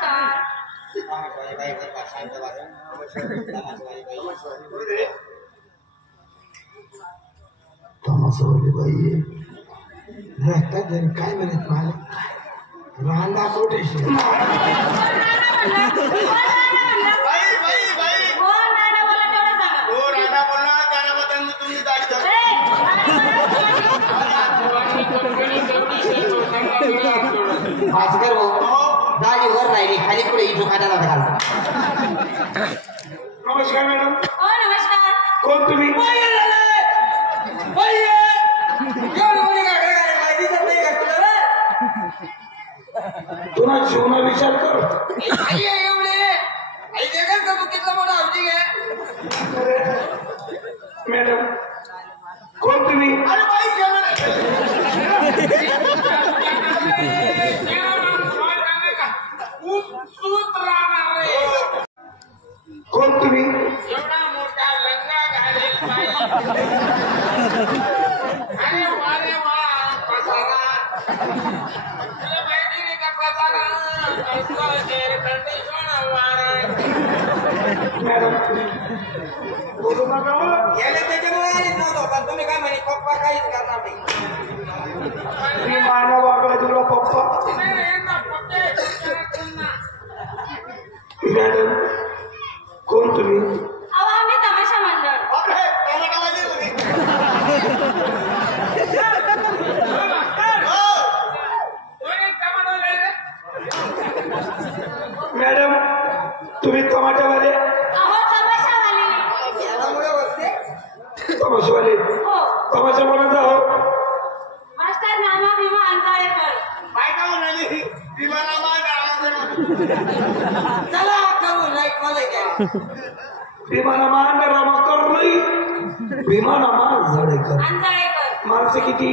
नमस्कार. तमासवाली बाई रस्ता जरी काय म्हणत मला रांदा कुठे भास्कर दाढी वर राहिली खाली पुढे इथं खात्याला घालतो. नमस्कार मॅडम. हो नमस्कार. कोण तुम्ही? तुला जीवना विचार कर मॅडम. कोण तुम्ही? कोण तुम्ही? एवढा मोठा लंगा घालेल बाई. अरे वारे वा पसारा. तुला माहिती नाही का पसारा कसला एअर कंडिशन वारा. मॅडम बोलू नका हो. याला त्याच्यामुळे आलीच नव्हतो पण तुम्ही काय म्हणे पप्पा काहीच करणार नाही. मी मायना वागला तुला पप्पा. मॅडम कोण तुम्ही? अहो आम्ही तमाशा मंडळ. मॅडम तुम्ही टमाट्यावाले? अहो तमाशावाली. तमाशावाले हो. तमाशा कोणाचा हो? मास्टर नामा भीमा अंजाळेकर. बायका म्हणाली विमानामा चला करू लाईट मध्ये घ्या. विमानामान रामाकर नाही विमानामान जडेकर. अंजाळेकर. माणसं किती?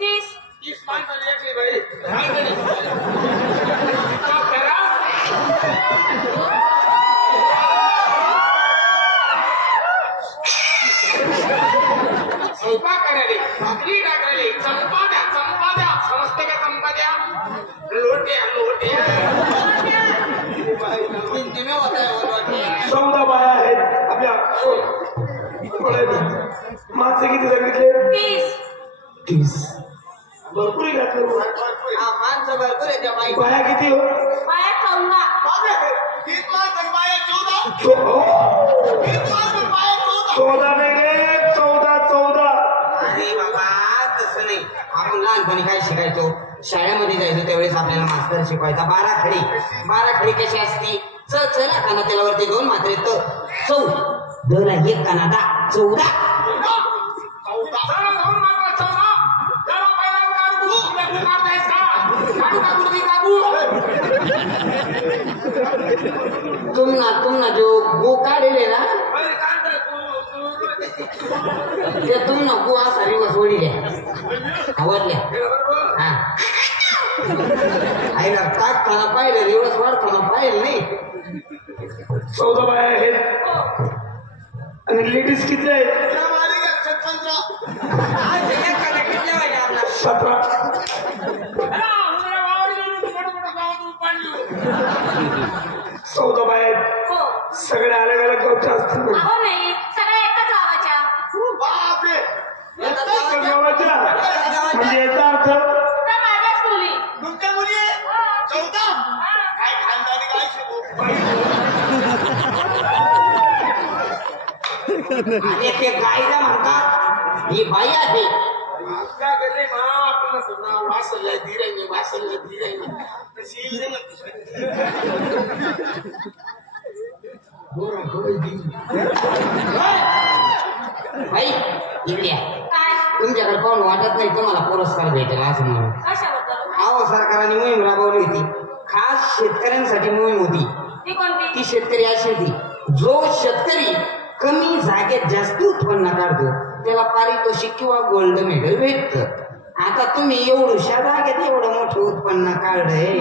30. 30 माणसं यायची बाई. काय तरी का करा. स्वयंपाक करायला भाकरी टाकायला चंपाद्या समजते का चंपाद्या. लोट्या 14 बाया आहेत आपल्या. माणसं किती सांगितले? 30. भरपूर घातले. माणसं भरपूर आहे त्या बाई. बाया किती हो? बाया 14. 30 माणसं बाया 14. 14 नाही रे 14. अरे बाबा तसं नाही. आपण लहानपणी काय शिकायचो शाळेमध्ये जायचो त्यावेळेस आपल्याला मास्तर शिकवायचा 12 खडी कशी असती. चला काना त्यालावरती 2 मात्रे तर 14 दोला 1 काना 10 14. तुमना जो गो काढले ना ते तुमना गो असा रिवर्स ओढिल्या आवडल्या. हा आईला ताक खाना पाहिलं रिवर्स वाढताना पाहिलं नाही. 14 बाया आहेत. आणि लेडीज किती आहेत? 17. 14 बाया आहेत. हो. सगळ्या अलग अलग गावच्या असतील. अहो नाही सगळ्या एकाच गावाच्या. गावाच्या म्हणजे याचा अर्थ तर माझ्याच मुली. तुमच्या मुली 14. काय खानदानी काय शिकू. आणि ते गायला म्हणतात ही बाई आहे. आपल्या गल्ली आपल्याला सुद्धा वासल्या धीरेने बाई इकडे काय? तुमच्याकडे पाहून वाटत नाही तुम्हाला पुरस्कार भेटेल असं म्हणून. कशाबद्दल? अहो सरकारने मोहीम राबवली होती. खास शेतकऱ्यांसाठी मोहीम होती. ती कोणती? ती शेतकरी अशी होती जो शेतकरी कमी जागेत जास्त उत्पन्न काढतो त्याला पारितोषिक किंवा गोल्ड मेडल भेटतं. आता तुम्ही एवढ्या जागेत एवढं मोठं उत्पन्न काढलंय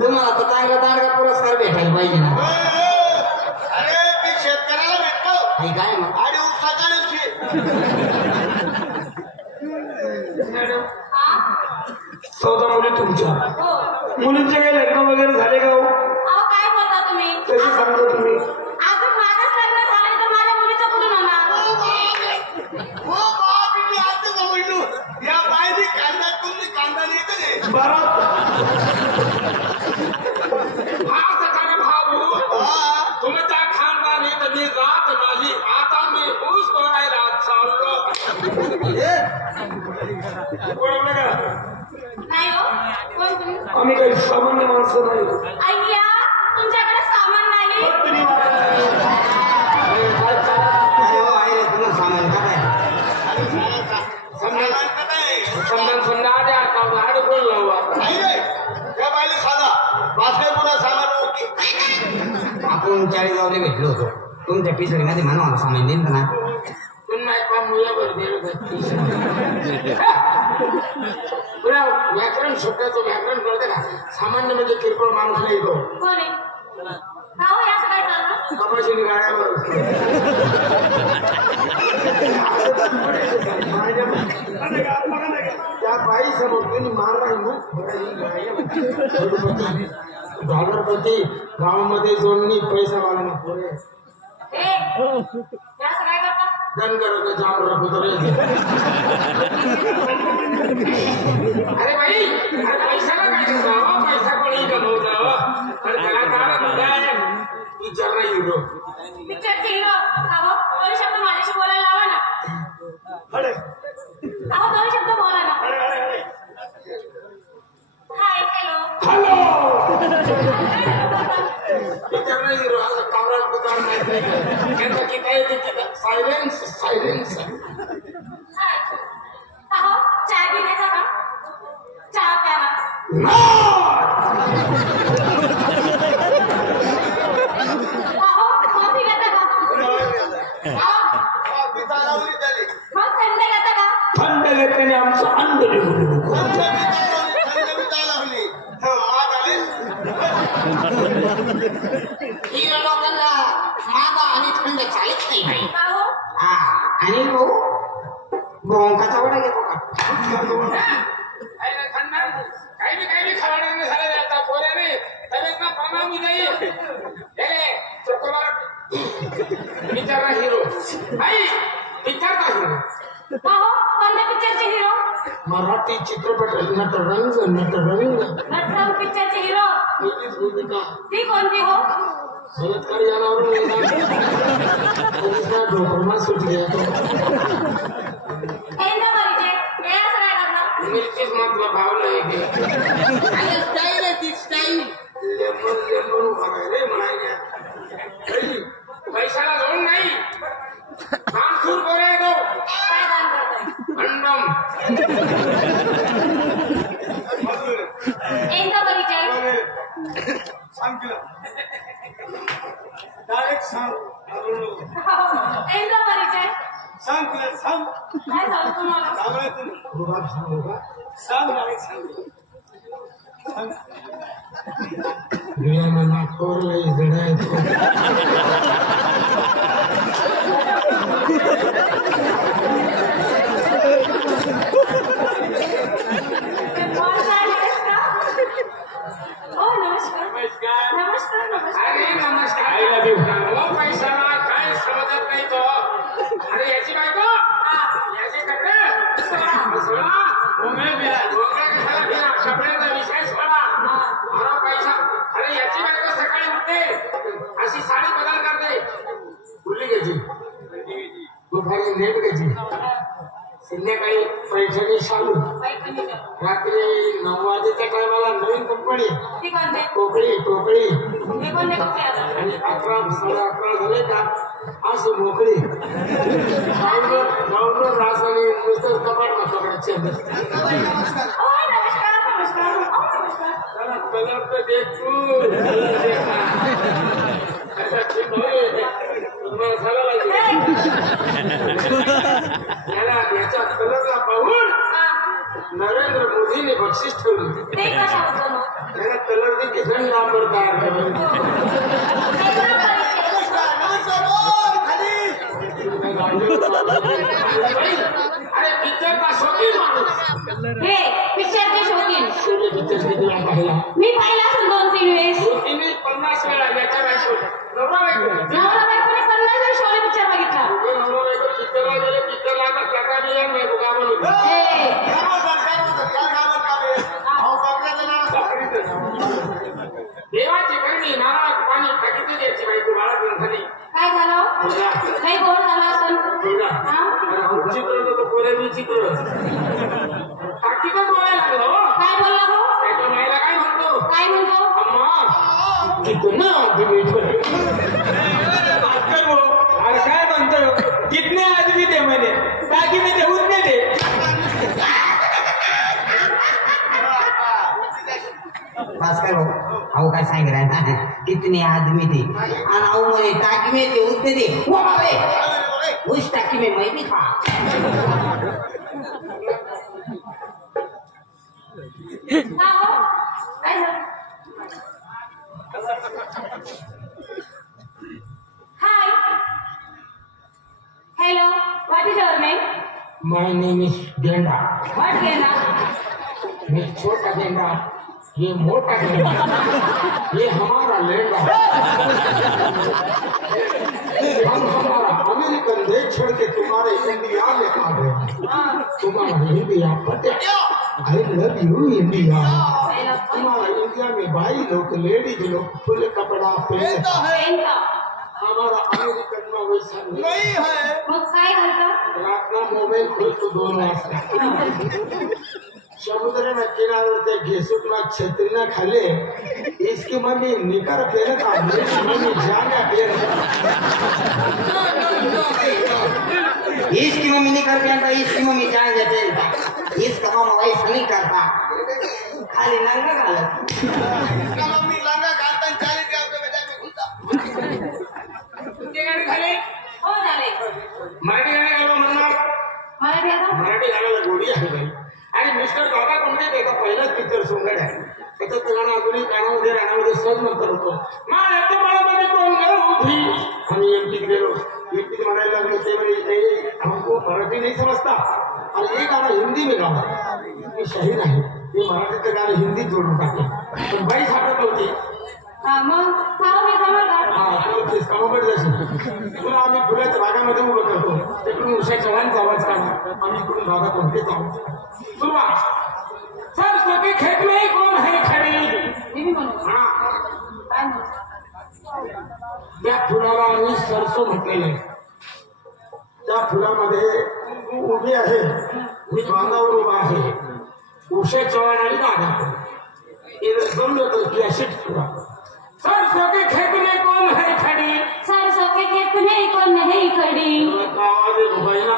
तुम्हाला तर चांगला दांडगा पुरस्कार भेटायला पाहिजे ना. अरे ते शेतकऱ्याला भेटतो. हे काय मग आणि उपसाकारांची मॅडम हा? 14 मुली तुमच्या. हो. मुलींचे काही लग्न वगैरे झाले का हो? अहो काय बोलता तुम्ही कशी सांगता तुम्ही? अजून माझंच लग्न झालं तर माझ्या मुलीचं कुठून होणार हो बाप मी आता समजलो या बाईने कांदा तुम्ही कांदा येत नाही बारा हा सकाळ भाऊ तुमच्या खानदानी तर मी जात माझी आता मी ऊस तोडायला चाललो ओळखलं का? नाही हो कोण तुम्ही आम्ही काही सामान्य माणसं नाही. ऐकिया तुमच्याकडे सामान नाही अरे हो आहे रे तुला सामान का काय समजा आल्या आता अडकून लावा त्या बाईला साधा वाचले पुन्हा सामान ओके आपण चाळीसगावला भेटलो होतो तुमच्या पिसडीमध्ये म्हणा मला सामान देईन का ना पुन्हा एका मुलावर पुन्हा व्याकरण शब्दाचं व्याकरण कळतं का सामान्य म्हणजे किरकोळ माणूस नाही तो कोण आहे का हो या सगळ्या चाललं कपाशीने गाड्यावर त्या बाई समोर त्यांनी मारला डॉलरपती गावामध्ये जोडणी पैसा वाला पुढे ए या सगळ्या करता दन करत जाम रखतो रे अरे बाई अरे पैशाला काय करावं पैसा कोणी कमवतं अरे कलाकार काय विचार नाही हिरो पिक्चरचे हिरो अहो दोन शब्द माझ्याशी बोलायला लावा ना अरे अहो दोन शब्द बोला ना हाय हॅलो हॅलो विचार नाही हिरो असं कावरा पुकार नाही त्यांना की काय सायलेन्स सायलेन्स हाय अहो चाय पिण्याचा का चहा प्या ना अहो कॉफी घेता का अहो चालवली झाली मग थंड घेता का थंड घेतल्याने आमचं अंड निघून चालवली माग आली हिरो लोकांना मागा आणि थंड चालत नाही भाई अहो हा आणि भाऊ भोंकाचा वडा घेतो का काही बी खराडे झाले आता पोऱ्याने तब्येत ना परिणाम जाईल विचार ना हिरो आई विचार का हिरो अहो कोणत्या पिक्चरचे हिरो मराठी चित्रपट नटरंग नटरंग नटरंग पिक्चरचे हिरो पहिलीच भूमिका ती कोणती हो बलात्कार यानावरून ढोकरमा सुटली यांचा परिचय या सगळ्या करता मिरचीच मात्र भाव नाही स्टाईल आहे ती स्टाईल लेमन लेमन उभा रे म्हणायला पैशाला जोड नाही काम सूर बोले तो काय काम करताय अंडम यांचा परिचय सांग तिला डायरेक्ट सांग यांचा परिचय सांग तिला सांग काय सांगू तुम्हाला सांगायचं रुबाब सांगू का सांग डायरेक्ट सांग सांग बियाणं नागपूरला जडायचं कोण काय नमस्कार हो नमस्कार नमस्कार नमस्कार अरे नमस्कार हो पैशाला काय समजत नाही तो अरे याची बायको याचे कपडे सोडा कशाला फिरा कपड्याचा विषय सोडा अरे पैसा अरे याची बायको सकाळी उठते अशी साडी बदल करते फुल्ली घ्यायची दुपारी नेट घ्यायची संध्याकाळी पैठणी चालू पैठणी का? रात्री 9 वाजेच्या टायमाला नवीन कंपनी ती कोणते टोकळी टोकळी ते कोणते कपडे आता आणि 11 11:30 झाले का अशी मोकळी गावडोर रास आणि नुसतं कपाट कपड्याचे हो नमस्कार नमस्कार हो नमस्कार कलर तर देख तू याच्या कलरला पाहून नरेंद्र मोदीने बक्षीस ठेवली ते कशाबद्दल हो? त्याला कलर देखील झंड नांबर तयार केलं अरे पिक्चरचा शोध शौकीन माणूस. हे पिक्चरचे शौकीन. पिक्चर किती वेळा पाहिला? मी पाहिला असेल 2-3 वेळेस. 50 वेळा याच्या बायको नवरा बायको नवरा बायकोने 50 वेळेस शोले पिक्चर बघितला. नवरा बायको पिक्चरला गेले पिक्चरला आता त्याचा बी या नाही का म्हणून हे देवाची करणी नारळ पाणी टाकीत द्यायची बायको बाळा झाली. काय झालं? काही गोड झालं असेल. चित्र पोरेवी चित्र टाकीतच बोलायला लागलो. काय बोलला हो? त्याच्या माईला काय म्हणतो? काय म्हणतो? अम्मा कितना आदमी अरे काय म्हणतो कितने आदमी थे मैंने ताकि मैं ते उतने थे. भास्कर भाऊ अहो काय सांगितलं ना कितने आदमी थे आणि अहो म्हणे टाकी में ते उठते थे वो बाबे उस टाकी में मैं भी था. का हो? काय झालं? Hi hello what is your name? My name is गेंडा. व्हॉट गेला? मैं छोटा गेंडा ये मोटा गेंडा ये हमारा लेंडा. हम हमारा अमेरिकन देश छोड़ के तुम्हारे इंडिया में आ गए. तुम्हारा इंडिया पता आई लव यू इंडिया. हमारा इंडिया में भाई लोग लेडीज लोग फुल कपड़ा पहनते. हमारा अमेरिकन में वैसा नहीं है. मग काय घालतं? रातना मोबाईल खोलतो 2 वाजता. समुद्र न किनारे घेसून छत्रीना खाले इसकी मम्मी निकर पेरत मम्मी जाना इसकी मम्मी निकर पहनता इसकी मम्मी जान पहनता इसका मामा वैसा नहीं करता खाली नंगा घालत. मम्मी लंगा घालता 40 रुपये बजाय में घुलता. तुमचे गाणे खाले हो झाले. मराठी गाणे गावा म्हणणार. मराठी आता? मराठी गाण्याला गोडी आहे बाई. आणि मिस्टर दादा कोंबडे त्याचा पहिलाच पिक्चर सोंगड आहे. त्याचं ते गाणं अजूनही कानामध्ये रानामध्ये सहज म्हणत होतो. माझ्या बाळामध्ये कोण उभी. आम्ही एमपीत गेलो. एमपीत म्हणायला लागलो ते म्हणजे हमको मराठी नाही समजता आणि हे गाणं हिंदी में गाणं मी शहीद आहे ते मराठीचं गाणं हिंदीत जोडून टाकले. पण बाई साठत नव्हती. मग खाऊ मी जमल का? कामाकडे जाशील तुला आम्ही फुलाच्या भागामध्ये उभं करतो. तिकडून उषा चव्हाणचा आवाज काढा. आम्ही इकडून भागा कोणतेच आवाज सुरुवात. सरसों के खेत में कौन है खड़ी. मी म्हणू हा काय म्हणू? त्या फुलाला आम्ही सरसो म्हटलेलं आहे. त्या फुलामध्ये तू उभी आहे मी बांधावर उभा आहे. उषा चव्हाण आणि दादा जमलं तर की अशी फुला. सरसों के खेत में कौन है खड़ी. सरसों के खेत में कौन है खड़ी. आवाज आहे बाईला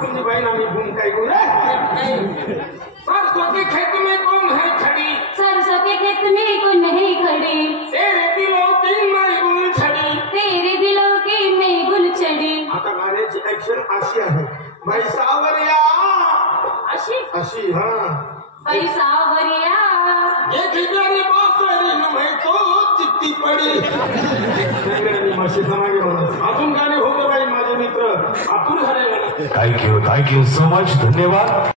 तुम्ही बाईला मी बूम काय करू. सरसों के खेत में कौन है खड़ी. सरसों के खेत में कौन है खड़ी. तेरे दिलों की मैं गुल छड़ी. तेरे दिलों की मैं गुल चढ़ी. आता गाण्याची ऍक्शन अशी आहे. बाई सावरिया अशी अशी हा पैसावरिया ये ठिकाणी बासरी न मैं तो चित्ती पडी. मी मशी समागे म्हणत अजून गाणे होते बाई माझे मित्र आतूर झाले. थँक्यू सो मच धन्यवाद.